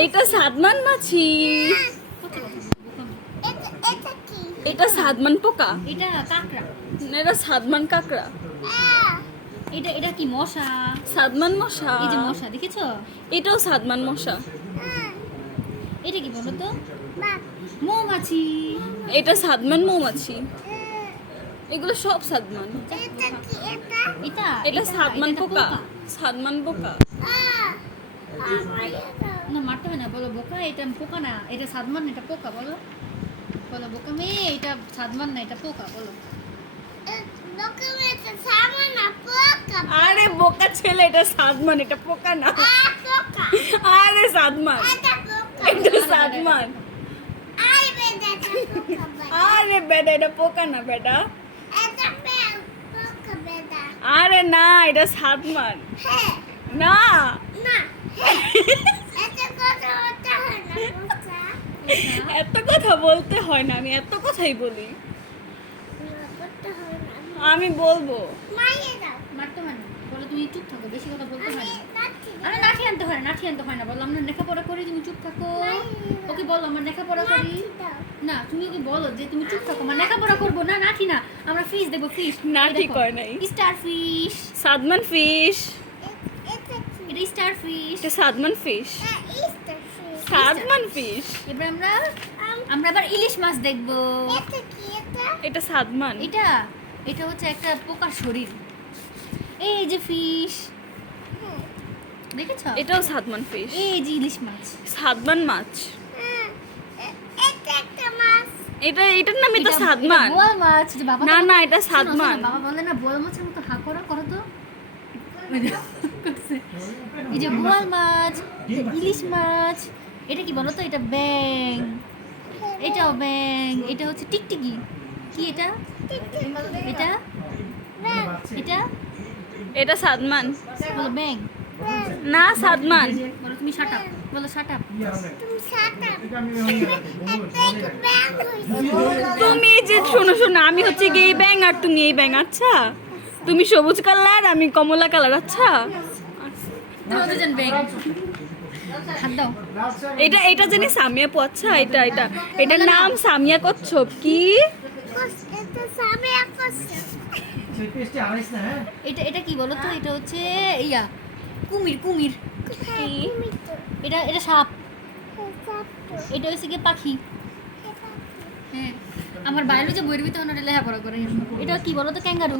এটা সাদমান মাছি। এটা সাদমান পোকা। এটা কাকড়া। এটা সাদমান কাকড়া। এটা এটা কি মশা? সাদমান মশা। এই যে মশা দেখেছো? এটাও সাদমান মশা। এটা কি বলো তো? মৌমাছি। এটা সাদমান মৌমাছি। এগুলো সব সাদমান। এটা এটা সাদমান পোকা। সাদমান পোকা। না মারতে হয় না, বলো বোকা এটা পোকা না, এটা সাদমান, এটা পোকা। বলো বলো বোকা মেয়ে, এটা সাদমান না, এটা পোকা। বলো আরে বোকা ছেলে, এটা সাদমান, এটা পোকা না। আরে সাদমান, এটা সাদমান। আরে বেটা, এটা পোকা না বেটা। আরে না, এটা সাদমান না। এত কথা বলতে হয় না, আমি এত কথাই বলি। আমি বলবো। মারতে হয় না, বলো তুমি চুপ থাকো, বেশি কথা বলতে হয় না। আরে লাঠি আনতে হয় না, লাঠি আনতে হয় না, বলো আমরা লেখাপড়া করি, তুমি চুপ থাকো। ওকে বলো আমরা লেখাপড়া করি। না তুমি ওকে বলো যে তুমি চুপ থাকো, আমরা লেখাপড়া করবো না। লাঠি না, আমরা ফিশ দেখবো, ফিশ। নাঠি কয় নাই। Starfish. সাদমান ফিশ। এটা স্টার ফিশ। এটা সাদমান ফিশ। সাদমান ফিশ। এবার আমরা আবার ইলিশ মাছ দেখবো। এটা সাদমান। এটা এটা হচ্ছে একটা পোকার শরীর। এই যে ফিশ দেখেছো? এটাও সাদমান ফিশ। এই যে ইলিশ মাছ। সাদমান মাছ। এটা এটার নাম এটা সাদমান। বোয়াল মাছ। যে বাবা না না, এটা শোনো, সাদমান। শোনো, বাবা বলে না বোয়াল মাছের মতো হা করো তো। এই যে বোয়াল মাছ, ইলিশ মাছ। এটা কি বলো তো? এটা ব্যাং। এটাও ব্যাং। এটা হচ্ছে টিকটিকি। কি এটা? এটা এটা এটা সাদমান। বলো ব্যাং। না সাদমান। বলো তুমি শাট আপ। বলো শাট আপ। তুমি যে শোনো শোনো, আমি হচ্ছে গিয়ে এই ব্যাং আর তুমি এই ব্যাং। আচ্ছা, তুমি সবুজ কালার, আমি কমলা কালার। আচ্ছা, তোমরা দুজন ব্যাং। হাত দাও। এটা এটা জানি সামিয়া পু। আচ্ছা, এটা এটা এটার নাম সামিয়া কচ্ছপ। কি এটা এটা কি বলো তো? এটা হচ্ছে ইয়া কুমির। কুমির। এটা এটা সাপ। এটা হচ্ছে কি পাখি। হ্যাঁ, আমার বায়োলজি বইয়ের ভিতরে লেখাপড়া করে। এটা কি বলো তো? ক্যাঙ্গারু।